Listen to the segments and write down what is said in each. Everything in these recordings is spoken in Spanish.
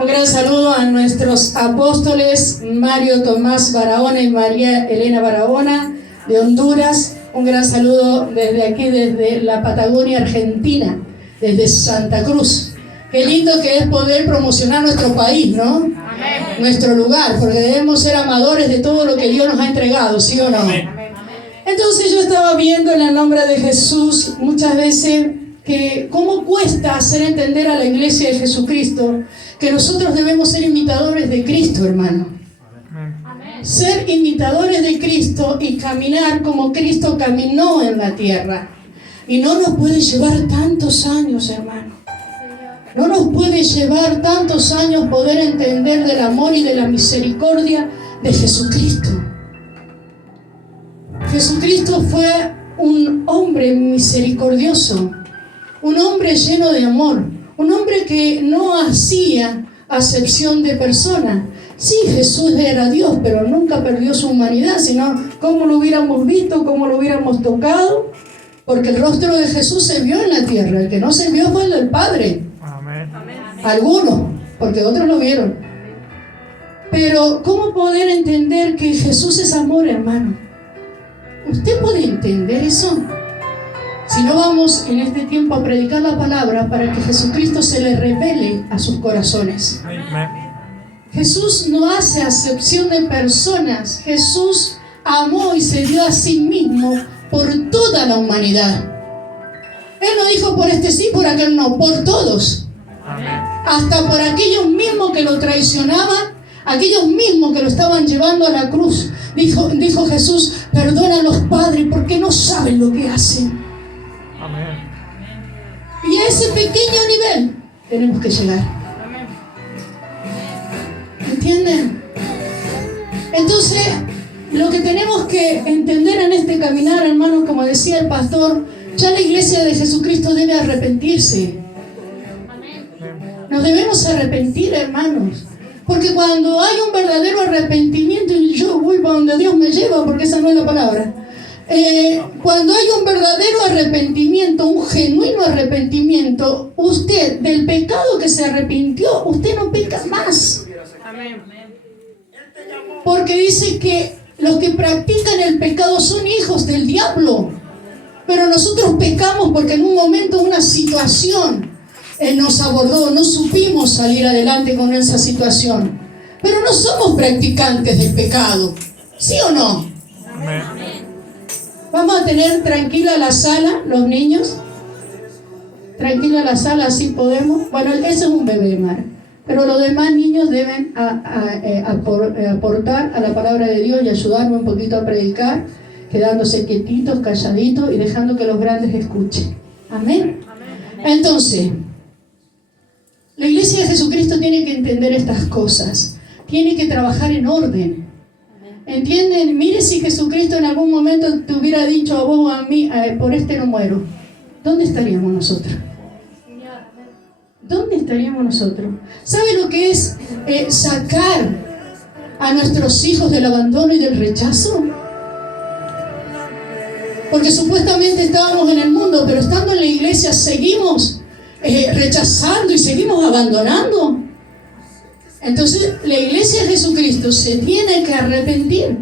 Un gran saludo a nuestros apóstoles Mario Tomás Barahona y María Elena Barahona de Honduras. Un gran saludo desde aquí, desde la Patagonia Argentina, desde Santa Cruz. Qué lindo que es poder promocionar nuestro país, ¿no? Amén. Nuestro lugar, porque debemos ser amadores de todo lo que Dios nos ha entregado, ¿sí o no? Amén. Entonces yo estaba viendo en el nombre de Jesús muchas veces que cómo cuesta hacer entender a la iglesia de Jesucristo que nosotros debemos ser imitadores de Cristo, hermano. Amén. Ser imitadores de Cristo y caminar como Cristo caminó en la tierra. Y no nos puede llevar tantos años, hermano. No nos puede llevar tantos años poder entender del amor y de la misericordia de Jesucristo. Jesucristo fue un hombre misericordioso, un hombre lleno de amor, un hombre que no hacía acepción de persona. Sí, Jesús era Dios, pero nunca perdió su humanidad, sino cómo lo hubiéramos visto, cómo lo hubiéramos tocado, porque el rostro de Jesús se vio en la tierra. El que no se vio fue el del Padre. Amén. Algunos, porque otros lo vieron. Pero ¿cómo poder entender que Jesús es amor, hermano? ¿Usted puede entender eso? Si no, vamos en este tiempo a predicar la palabra para que Jesucristo se le revele a sus corazones. Amén. Jesús no hace acepción de personas. Jesús amó y se dio a sí mismo por toda la humanidad. Él no dijo por este sí, por aquel no, por todos. Amén. Hasta por aquellos mismos que lo traicionaban, aquellos mismos que lo estaban llevando a la cruz. Dijo Jesús: perdona a los padres porque no saben lo que hacen. Amén. Y a ese pequeño nivel tenemos que llegar. ¿Entienden? Entonces, lo que tenemos que entender en este caminar, hermanos, como decía el pastor, ya la iglesia de Jesucristo debe arrepentirse. Nos debemos arrepentir, hermanos. Porque cuando hay un verdadero arrepentimiento, y yo voy para donde Dios me lleva, porque esa no es la palabra. Cuando hay un verdadero arrepentimiento, un genuino arrepentimiento, usted, del pecado que se arrepintió, usted no peca más. Porque dice que los que practican el pecado son hijos del diablo. Pero nosotros pecamos porque en un momento, una situación nos abordó, no supimos salir adelante con esa situación. Pero no somos practicantes del pecado, ¿sí o no? Amén. Vamos a tener tranquila la sala, los niños. Tranquila la sala, así podemos. Bueno, ese es un bebé, Mar. Pero los demás niños deben aportar a la palabra de Dios y ayudarme un poquito a predicar, quedándose quietitos, calladitos y dejando que los grandes escuchen. Amén. Entonces, la iglesia de Jesucristo tiene que entender estas cosas. Tiene que trabajar en orden. ¿Entienden? Mire, si Jesucristo en algún momento te hubiera dicho a vos o a mí, por este no muero, ¿dónde estaríamos nosotros? ¿Dónde estaríamos nosotros? ¿Sabe lo que es sacar a nuestros hijos del abandono y del rechazo? Porque supuestamente estábamos en el mundo, pero estando en la iglesia seguimos rechazando y seguimos abandonando. Entonces la iglesia de Jesucristo se tiene que arrepentir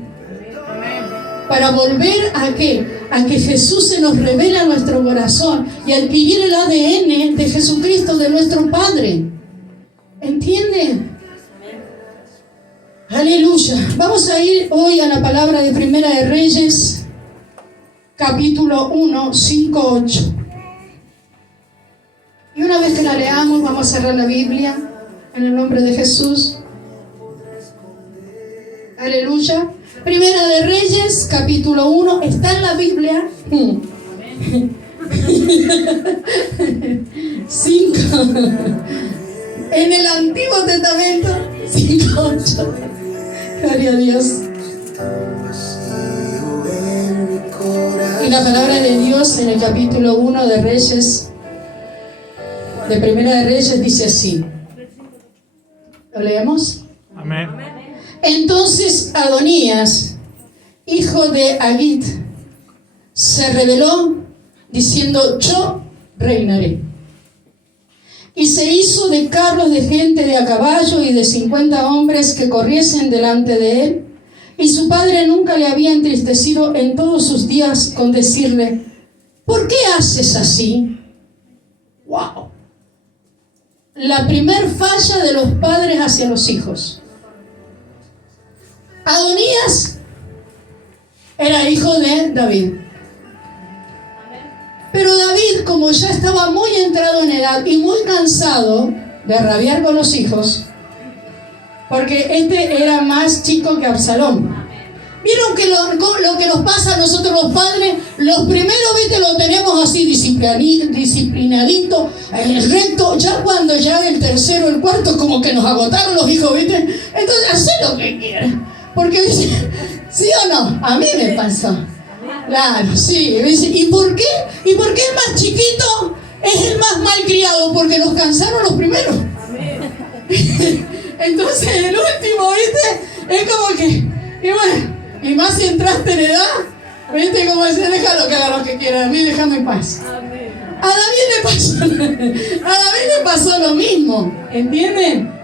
para volver a ¿qué? A que Jesús se nos revele a nuestro corazón y adquirir el ADN de Jesucristo, de nuestro Padre. ¿Entienden? Aleluya. Vamos a ir hoy a la palabra de Primera de Reyes, capítulo 1, 5, 8. Y una vez que la leamos, vamos a cerrar la Biblia en el nombre de Jesús. Aleluya. Primera de Reyes, capítulo 1, está en la Biblia. 5. En el Antiguo Testamento, 5, 8. Gloria a Dios. Y la palabra de Dios en el capítulo 1 de Reyes, de Primera de Reyes, dice así. ¿Lo leemos? Amén. Entonces Adonías, hijo de Agit, se rebeló diciendo: yo reinaré. Y se hizo de carros de gente de a caballo y de 50 hombres que corriesen delante de él. Y su padre nunca le había entristecido en todos sus días con decirle: ¿por qué haces así? ¡Wow! La primer falla de los padres hacia los hijos. Adonías era hijo de David. Pero David, como ya estaba muy entrado en edad y muy cansado de rabiar con los hijos, porque este era más chico que Absalón. ¿Vieron que lo que nos pasa a nosotros los padres? Los primeros, ¿viste? Lo tenemos así disciplinadito, recto. Ya cuando ya el tercero, el cuarto, como que nos agotaron los hijos, ¿viste? Entonces, hacé lo que quieras. Porque, ¿sí o no? A mí me pasó. Claro, sí. ¿Y por qué? ¿Y por qué el más chiquito es el más malcriado? Porque nos cansaron los primeros. Entonces, el último, ¿viste? Es como que, y bueno, y más si entraste en edad, ¿viste? Como decir, déjalo que haga lo que quiera, a mí déjame en paz. A David le pasó lo mismo, ¿entienden?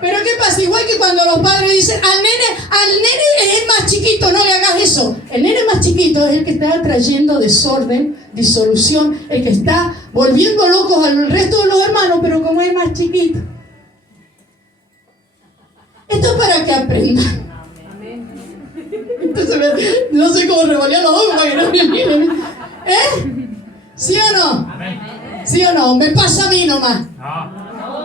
Pero ¿qué pasa? Igual que cuando los padres dicen, al nene es el más chiquito, no le hagas eso. El nene más chiquito es el que está trayendo desorden, disolución, el que está volviendo locos al resto de los hermanos, pero como es más chiquito. Esto es para que aprendan. Entonces, no sé cómo revolear los ojos para que no me miren. ¿Sí o no? ¿Sí o no? Me pasa a mí nomás.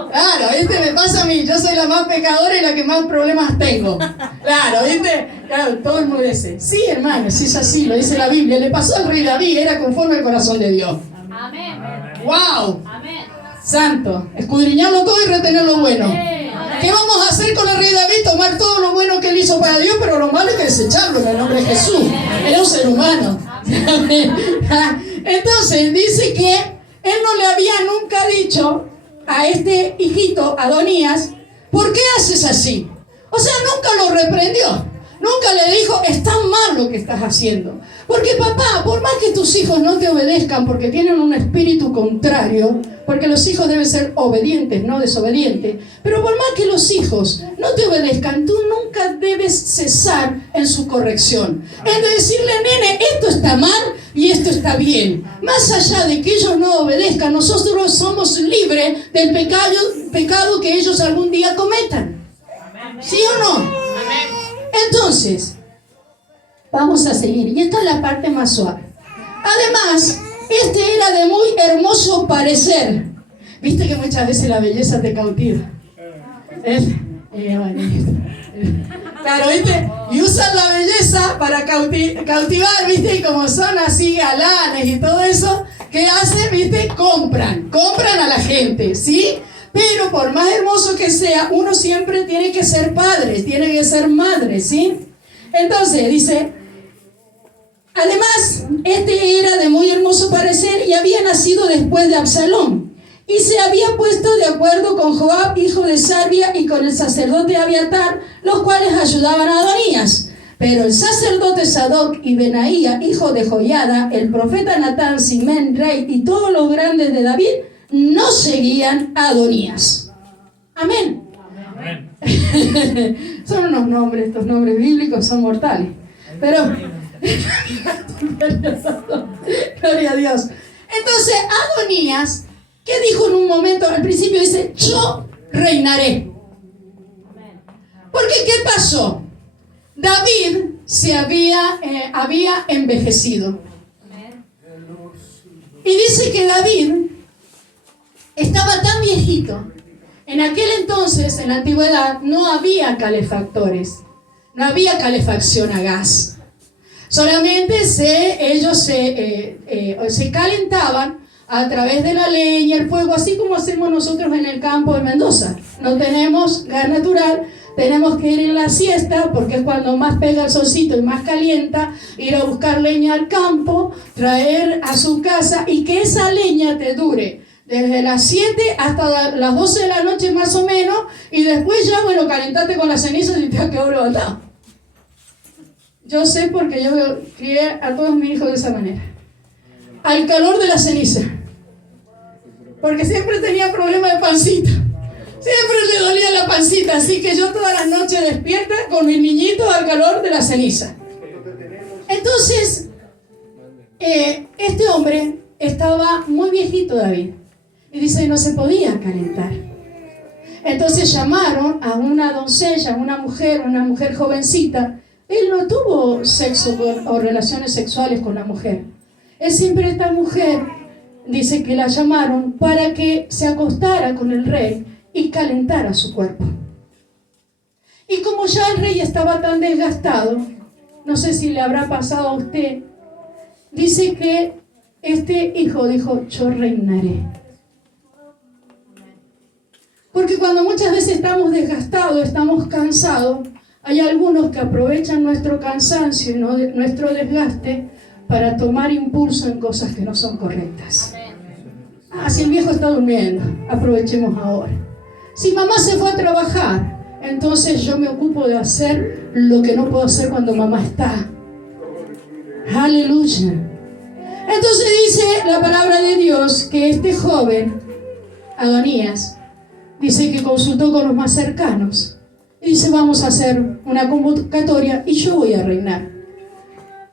Claro, ¿viste? Me pasa a mí. Yo soy la más pecadora y la que más problemas tengo. Claro, ¿viste? Claro, todo el mundo dice, sí, hermano, sí es así, lo dice la Biblia. Le pasó al rey David, era conforme al corazón de Dios. Amén. ¡Wow! Amén. Santo. Escudriñarlo todo y retener lo bueno. ¿Qué vamos a hacer con el rey David? Tomar todo lo bueno que él hizo para Dios, pero lo malo es que desecharlo en el nombre de Jesús. Era un ser humano. Entonces dice que él no le había nunca dicho a este hijito, Adonías, ¿por qué haces así? O sea, nunca lo reprendió. Nunca le dijo, está mal lo que estás haciendo. Porque papá, por más que tus hijos no te obedezcan porque tienen un espíritu contrario, porque los hijos deben ser obedientes, no desobedientes, pero por más que los hijos no te obedezcan, tú nunca debes cesar en su corrección. En decirle, nene, esto está mal y esto está bien. Más allá de que ellos no obedezcan, nosotros somos libres del pecado que ellos algún día cometan. ¿Sí o no? Entonces, vamos a seguir. Y esta es la parte más suave. Además, este era de muy hermoso parecer. Viste que muchas veces la belleza te cautiva. Claro, ¿viste? Y usan la belleza para cautivar, ¿viste? Y como son así galanes y todo eso, ¿qué hacen? ¿Viste? Compran a la gente, ¿sí? Pero por más hermoso que sea, uno siempre tiene que ser padre, tiene que ser madre, ¿sí? Entonces, dice, además, este era de muy hermoso parecer y había nacido después de Absalón. Y se había puesto de acuerdo con Joab, hijo de Sarvia, y con el sacerdote Abiatar, los cuales ayudaban a Adonías. Pero el sacerdote Sadoc y Benaía, hijo de Joiada, el profeta Natán, Simén, rey, y todos los grandes de David, no seguían a Adonías. Amén. Amén. Son unos nombres, estos nombres bíblicos son mortales. Pero, gloria a Dios. Entonces, Adonías, ¿qué dijo en un momento? Al principio dice, yo reinaré. Porque, ¿qué pasó? David se había envejecido. Y dice que David estaba tan viejito. En aquel entonces, en la antigüedad, no había calefactores. No había calefacción a gas. Solamente ellos se calentaban a través de la leña, el fuego, así como hacemos nosotros en el campo de Mendoza. No tenemos gas natural, tenemos que ir en la siesta, porque es cuando más pega el solcito y más calienta, ir a buscar leña al campo, traer a su casa y que esa leña te dure desde las 7 hasta las 12 de la noche más o menos, y después ya, bueno, calentate con las cenizas y te has quedado levantado. Yo sé porque yo crié a todos mis hijos de esa manera. Al calor de la ceniza. porque siempre tenía problemas de pancita. Siempre le dolía la pancita, así que yo todas las noches despierta con mis niñitos al calor de la ceniza. Entonces, este hombre estaba muy viejito, David, y dice que no se podía calentar. Entonces llamaron a una doncella, una mujer jovencita. Él no tuvo sexo o relaciones sexuales con la mujer. Él siempre, esta mujer, dice que la llamaron para que se acostara con el rey y calentara su cuerpo. Y como ya el rey estaba tan desgastado, no sé si le habrá pasado a usted, dice que este hijo dijo: yo reinaré. Porque cuando muchas veces estamos desgastados, estamos cansados, hay algunos que aprovechan nuestro cansancio y nuestro desgaste para tomar impulso en cosas que no son correctas. Si el viejo está durmiendo, aprovechemos ahora. Si mamá se fue a trabajar, entonces yo me ocupo de hacer lo que no puedo hacer cuando mamá está. Aleluya. Entonces dice la palabra de Dios que este joven, Adonías, dice que consultó con los más cercanos. Y dice: vamos a hacer una convocatoria y yo voy a reinar.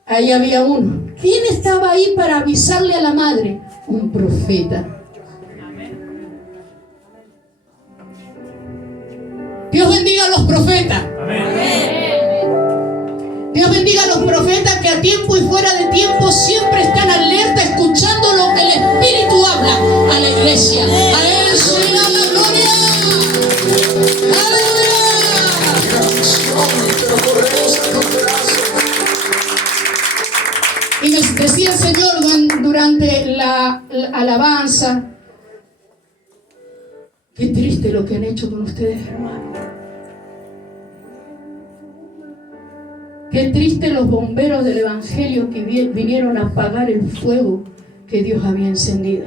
Ahí había uno. ¿Quién estaba ahí para avisarle a la madre? Un profeta. Dios bendiga a los profetas. Dios bendiga a los profetas que a tiempo y fuera de tiempo siempre están alerta, escuchando lo que el Espíritu habla a la iglesia. A Él se le da la gloria. ¡Aleluya! Y me decía el Señor durante la alabanza: qué triste lo que han hecho con ustedes, hermanos. Qué triste los bomberos del Evangelio que vinieron a apagar el fuego que Dios había encendido.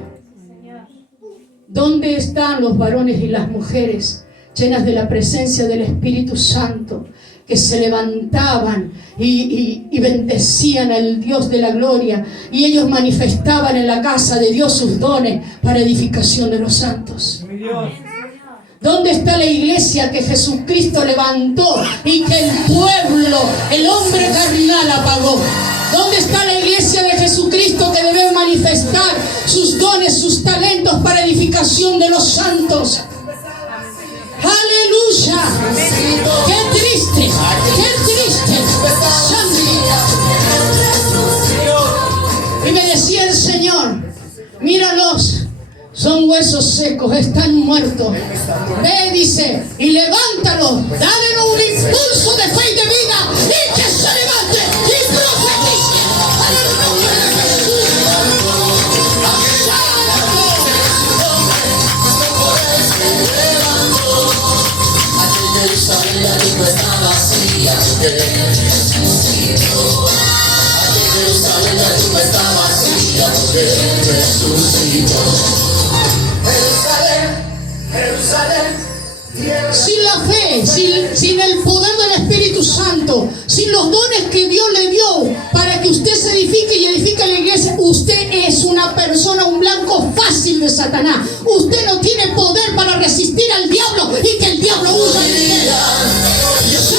¿Dónde están los varones y las mujeres llenas de la presencia del Espíritu Santo, que se levantaban y bendecían al Dios de la gloria, y ellos manifestaban en la casa de Dios sus dones para edificación de los santos? ¿Dónde está la iglesia que Jesucristo levantó y que el pueblo, el hombre carnal, apagó? ¿Dónde está la iglesia de Jesucristo que debe manifestar sus dones, sus talentos para edificación de los santos? ¡Aleluya! ¡Qué triste! ¡Qué triste! Y me decía el Señor: míralos, son huesos secos, están muertos. Ve, dice, y levántalos, dale un impulso de fe y de vida, y que se levante y profetice en el nombre de Jesús. Sin la fe, sin el poder del Espíritu Santo, sin los dones que Dios le dio para que usted se edifique y edifique la iglesia, usted es una persona, un blanco fácil de Satanás. Usted no tiene poder para resistir al diablo y que el diablo huya de usted.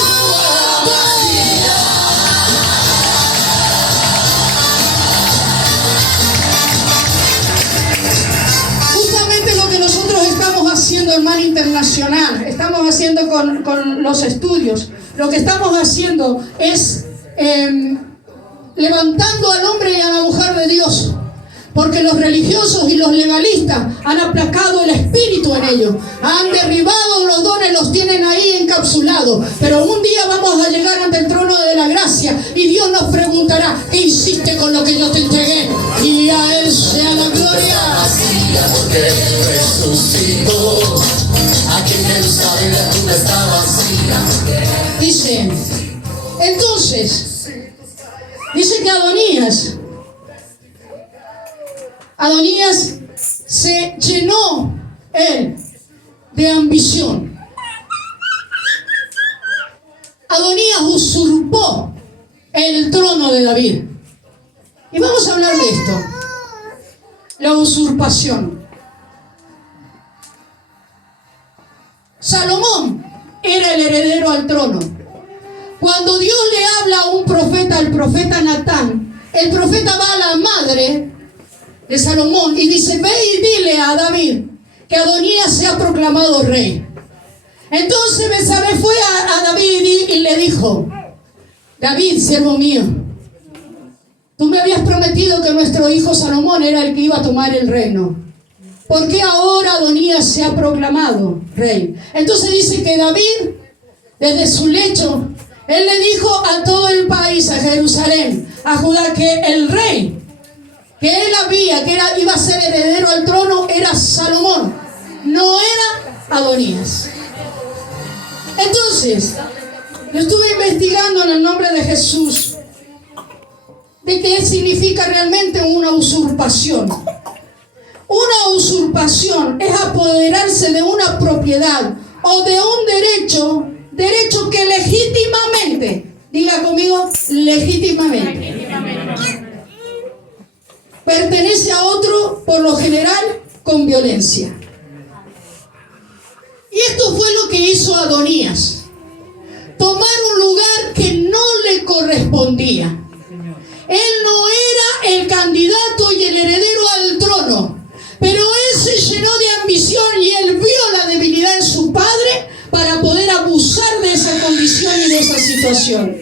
Hermano internacional, estamos haciendo con los estudios, lo que estamos haciendo es levantando al hombre y a la mujer de Dios, porque los religiosos y los legalistas han aplacado el espíritu en ellos, han derribado los dones, los tienen ahí encapsulados, pero un día vamos a llegar ante el trono de la gracia y Dios nos preguntará: ¿qué hiciste con lo que yo te entregué? Y a Él sea la gloria. Porque resucitó, aquí en Jerusalén la tumba está vacía. Dice, entonces, dice que Adonías se llenó él de ambición. Adonías usurpó el trono de David. Y vamos a hablar de esto. La usurpación. Salomón era el heredero al trono. Cuando Dios le habla a un profeta, al profeta Natán, el profeta va a la madre de Salomón y dice: ve y dile a David que Adonías sea proclamado rey. Entonces Betsabé fue a David y le dijo: David, siervo mío, tú me habías prometido que nuestro hijo Salomón era el que iba a tomar el reino. ¿Por qué ahora Adonías se ha proclamado rey? Entonces dice que David, desde su lecho, él le dijo a todo el país, a Jerusalén, a Judá, que el rey que él iba a ser heredero al trono, era Salomón, no era Adonías. Entonces, yo estuve investigando en el nombre de Jesús de qué significa realmente una usurpación. Una usurpación es apoderarse de una propiedad o de un derecho que legítimamente, diga conmigo, legítimamente, pertenece a otro, por lo general con violencia. Y esto fue lo que hizo Adonías: tomar un lugar que no le correspondía. Él no era el candidato y el heredero al trono, pero él se llenó de ambición y él vio la debilidad en su padre para poder abusar de esa condición y de esa situación.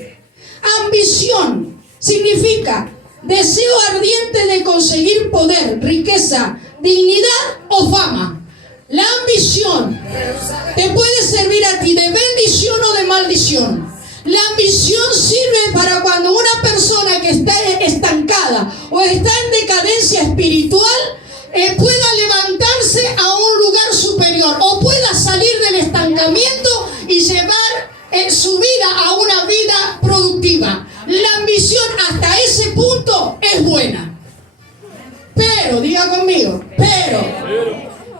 Ambición significa deseo ardiente de conseguir poder, riqueza, dignidad o fama. La ambición te puede servir a ti de bendición o de maldición. La ambición sirve para cuando una persona que está estancada o está en decadencia espiritual pueda levantarse a un lugar superior o pueda salir del estancamiento y llevar su vida a una vida productiva. La ambición hasta ese punto es buena. Pero, diga conmigo, pero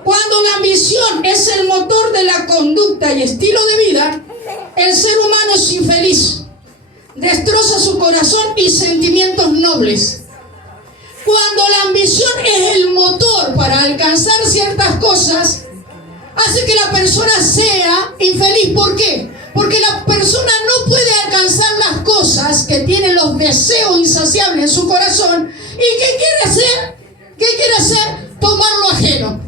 cuando la ambición es el motor de la conducta y estilo de vida, el ser humano es infeliz, destroza su corazón y sentimientos nobles. Cuando la ambición es el motor para alcanzar ciertas cosas, hace que la persona sea infeliz. ¿Por qué? Porque la persona no puede alcanzar las cosas que tiene los deseos insaciables en su corazón. ¿Y qué quiere hacer? ¿Qué quiere hacer? Tomar lo ajeno.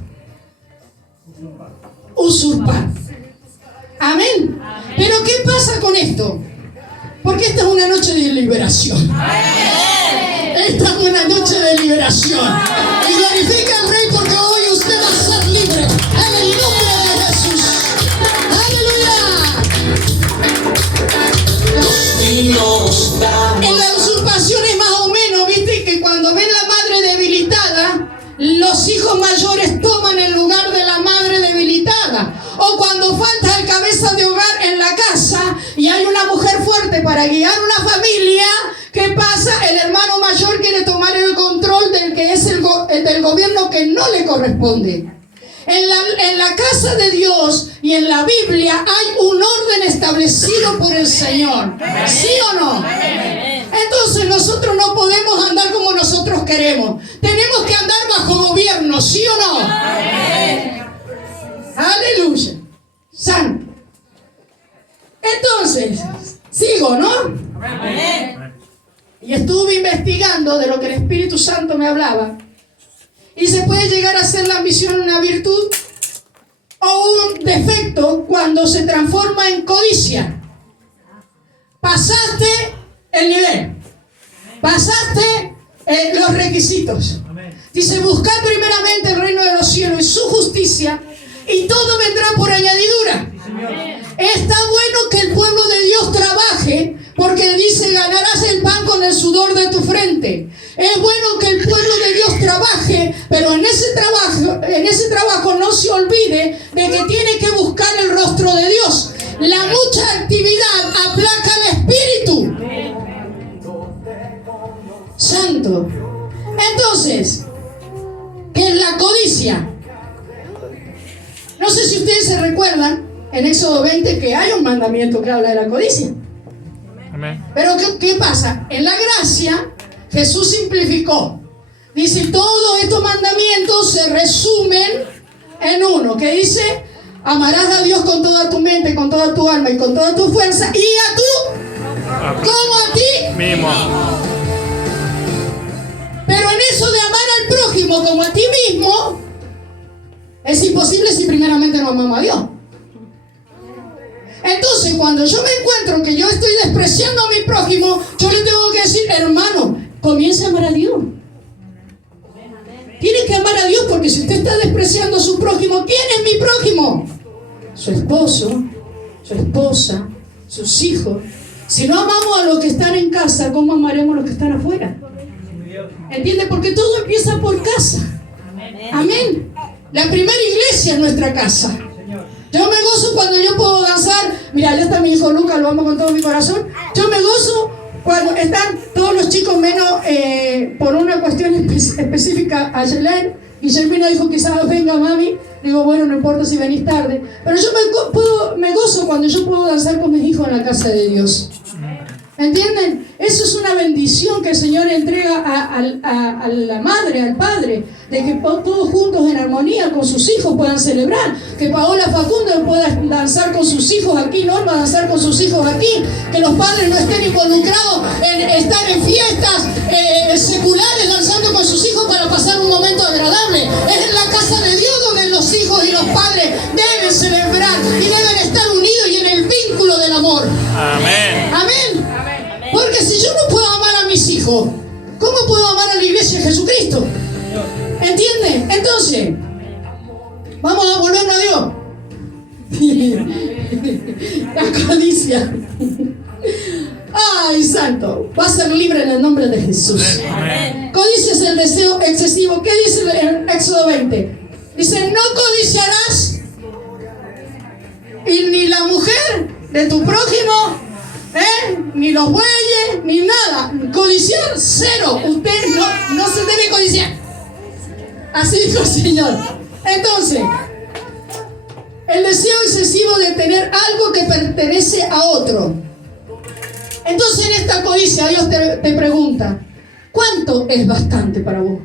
Usurpar. Amén. Pero ¿qué pasa con esto? Porque esta es una noche de liberación. Esta es una noche de liberación. Y glorifica al Rey porque hoy usted va a ser libre. En el nombre de Jesús. ¡Aleluya! En la usurpación es más o menos, viste, que cuando ven la madre debilitada, los hijos mayores toman el lugar de la madre debilitada. O cuando falta el cabeza de hogar en la casa y hay una mujer fuerte para guiar una familia, ¿qué pasa? El hermano mayor quiere tomar el control del que es del gobierno que no le corresponde. En la casa de Dios y en la Biblia hay un orden establecido por el Señor. ¿Sí o no? Entonces nosotros no podemos andar como nosotros queremos. Tenemos que andar bajo gobierno, ¿sí o no? Aleluya. Santo. Entonces, sigo, ¿no? Y estuve investigando de lo que el Espíritu Santo me hablaba. Y se puede llegar a ser la ambición una virtud o un defecto cuando se transforma en codicia. Pasaste el nivel. Pasaste los requisitos. Dice: buscad primeramente el reino de los cielos y su justicia, y todo vendrá por añadidura. Está bueno que el pueblo de Dios trabaje, porque dice: ganarás el pan con el sudor de tu frente. Es bueno que el pueblo de Dios trabaje, pero en ese trabajo no se olvide de que tiene que buscar el rostro de Dios. La mucha actividad aplaca el espíritu. Santo. Entonces, ¿qué es la codicia? No sé si ustedes se recuerdan en Éxodo 20 que hay un mandamiento que habla de la codicia. Amén. Pero ¿qué pasa? En la gracia Jesús simplificó. Dice: todos estos mandamientos se resumen en uno, que dice: Amarás a Dios con toda tu mente, con toda tu alma y con toda tu fuerza, y a tú como a ti mismo. Pero en eso de amar al prójimo como a ti mismo es imposible si primeramente no amamos a Dios. Entonces, cuando yo me encuentro que yo estoy despreciando a mi prójimo, yo le tengo que decir, hermano, comience a amar a Dios. Tiene que amar a Dios, porque si usted está despreciando a su prójimo, ¿quién es mi prójimo? Su esposo, su esposa, sus hijos. Si no amamos a los que están en casa, ¿cómo amaremos a los que están afuera? ¿Entiende? Porque todo empieza por casa. Amén. La primera iglesia es nuestra casa. Yo me gozo cuando yo puedo danzar. Mira, allá está mi hijo Lucas, lo amo con todo mi corazón. Yo me gozo cuando están todos los chicos menos por una cuestión específica. Ayer Guillermina dijo, quizás venga mami. Digo, bueno, no importa si venís tarde. Pero yo me gozo cuando yo puedo danzar con mis hijos en la casa de Dios. ¿Entienden? Eso es una bendición que el Señor entrega a la madre, al padre, de que todos juntos en armonía con sus hijos puedan celebrar, que Paola Facundo pueda danzar con sus hijos aquí, Norma danzar con sus hijos aquí, que los padres no estén involucrados en estar en fiestas seculares danzando con sus hijos para pasar un momento agradable. Es en la casa de Dios donde los hijos y los padres deben celebrar y deben estar unidos y en el vínculo del amor. Amén. Amén. Porque si yo no puedo amar a mis hijos, ¿cómo puedo amar a la iglesia de Jesucristo? ¿Entiende? Entonces, vamos a volvernos a Dios. La codicia. Ay, santo. Va a ser libre en el nombre de Jesús. Amén. Codicia es el deseo excesivo. ¿Qué dice en Éxodo 20? Dice, no codiciarás y ni la mujer de tu prójimo, ni los bueyes, ni nada. Codiciar, cero. Usted no se debe codiciar. Así dijo el Señor. Entonces, el deseo excesivo de tener algo que pertenece a otro. Entonces, en esta codicia, Dios te pregunta, ¿cuánto es bastante para vos?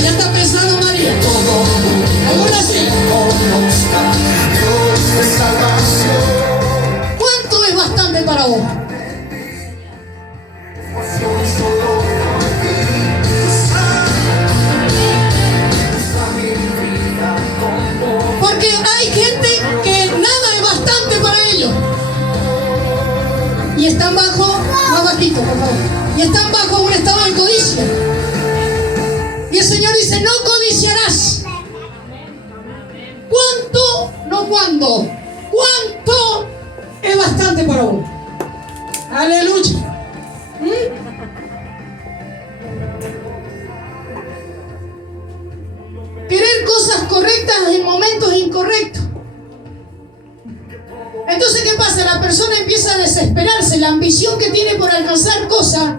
Ya está pensando María. Ahora sí. ¿Cuánto es bastante para vos? Porque hay gente que nada es bastante para ellos. Y están bajo, más bajito, por favor. Y están bajo un estado de codicia. Y el Señor dice, no codiciarás. ¿Cuánto? No cuándo. ¿Cuánto es bastante para vos? Aleluya. Querer cosas correctas en momentos incorrectos. Entonces, ¿qué pasa? La persona empieza a desesperarse. La ambición que tiene por alcanzar cosas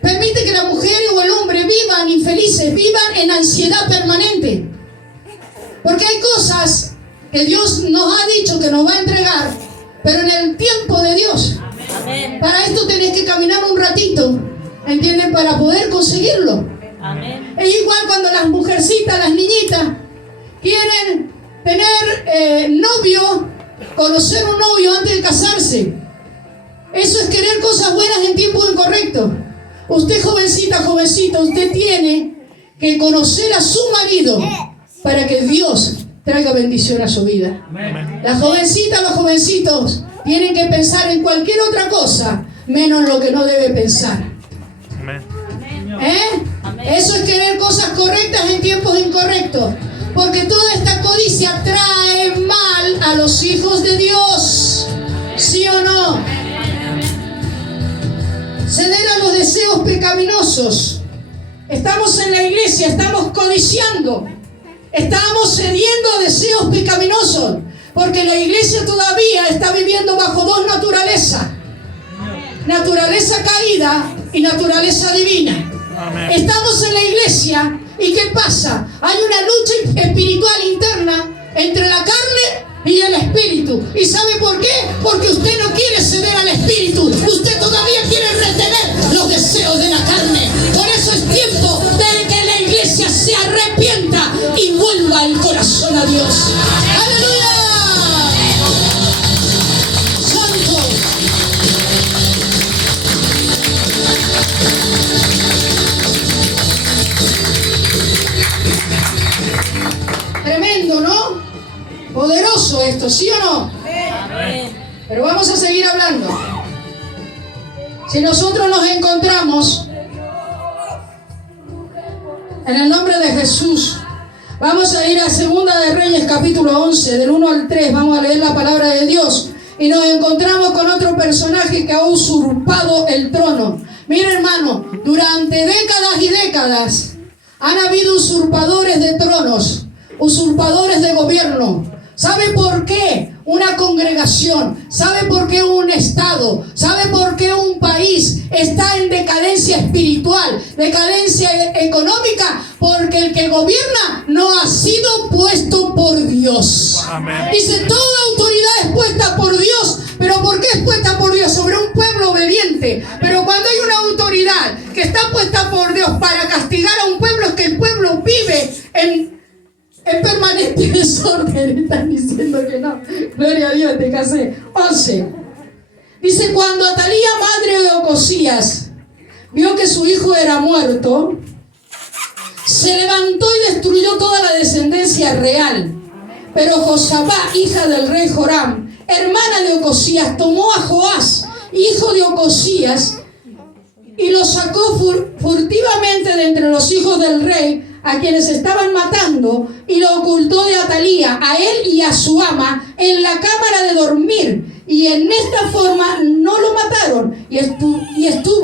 permite que la mujer o el hombre vivan infelices, vivan en ansiedad permanente. Porque hay cosas que Dios nos ha dicho que nos va a entregar, pero en el tiempo de Dios. Amén. Para esto tenés que caminar un ratito, ¿entienden? Para poder conseguirlo. Amén. Es igual cuando las mujercitas, las niñitas, quieren tener novio, conocer un novio antes de casarse. Eso es querer cosas buenas en tiempo incorrecto. Usted, jovencita, jovencito, usted tiene que conocer a su marido para que Dios traiga bendición a su vida. Las jovencitas, los jovencitos tienen que pensar en cualquier otra cosa menos lo que no debe pensar. Eso es querer cosas correctas en tiempos incorrectos, porque toda esta codicia trae mal a los hijos de Dios. ¿Sí o no? Ceder a los deseos pecaminosos. Estamos en la iglesia, estamos codiciando, estamos cediendo a deseos pecaminosos, porque la iglesia todavía está viviendo bajo dos naturalezas: naturaleza caída y naturaleza divina. Amén. Estamos en la iglesia y ¿qué pasa? Hay una lucha espiritual interna entre la carne y el espíritu. ¿Y sabe por qué? Porque usted no quiere ceder al espíritu. Usted todavía quiere retener Dios. ¡Aleluya! ¡Santo! Tremendo, ¿no? Poderoso esto, ¿sí o no? Pero vamos a seguir hablando. Si nosotros nos encontramos en el nombre de Jesús, vamos a ir a Segunda de Reyes capítulo 11, del 1 al 3, vamos a leer la palabra de Dios y nos encontramos con otro personaje que ha usurpado el trono. Mira, hermano, durante décadas y décadas han habido usurpadores de tronos, usurpadores de gobierno. ¿Sabe por qué una congregación? ¿Sabe por qué un estado? ¿Sabe por qué un país está en decadencia espiritual, decadencia económica? Porque el que gobierna no ha sido puesto por Dios. Amén. Dice, toda autoridad es puesta por Dios. ¿Pero por qué es puesta por Dios? Sobre un pueblo obediente. Pero cuando hay una autoridad que está puesta por Dios para castigar a un pueblo, es que el pueblo vive en permanente desorden. Están diciendo que no. Gloria a Dios, te casé. 11. Dice, cuando Atalía, madre de Ocosías, vio que su hijo era muerto, se levantó y destruyó toda la descendencia real. Pero Josabá, hija del rey Joram, hermana de Ocosías, tomó a Joás, hijo de Ocosías, y lo sacó furtivamente de entre los hijos del rey, a quienes estaban matando, y lo ocultó de Atalía, a él y a su ama, en la cámara de dormir. Y en esta forma no lo mataron, y estuvo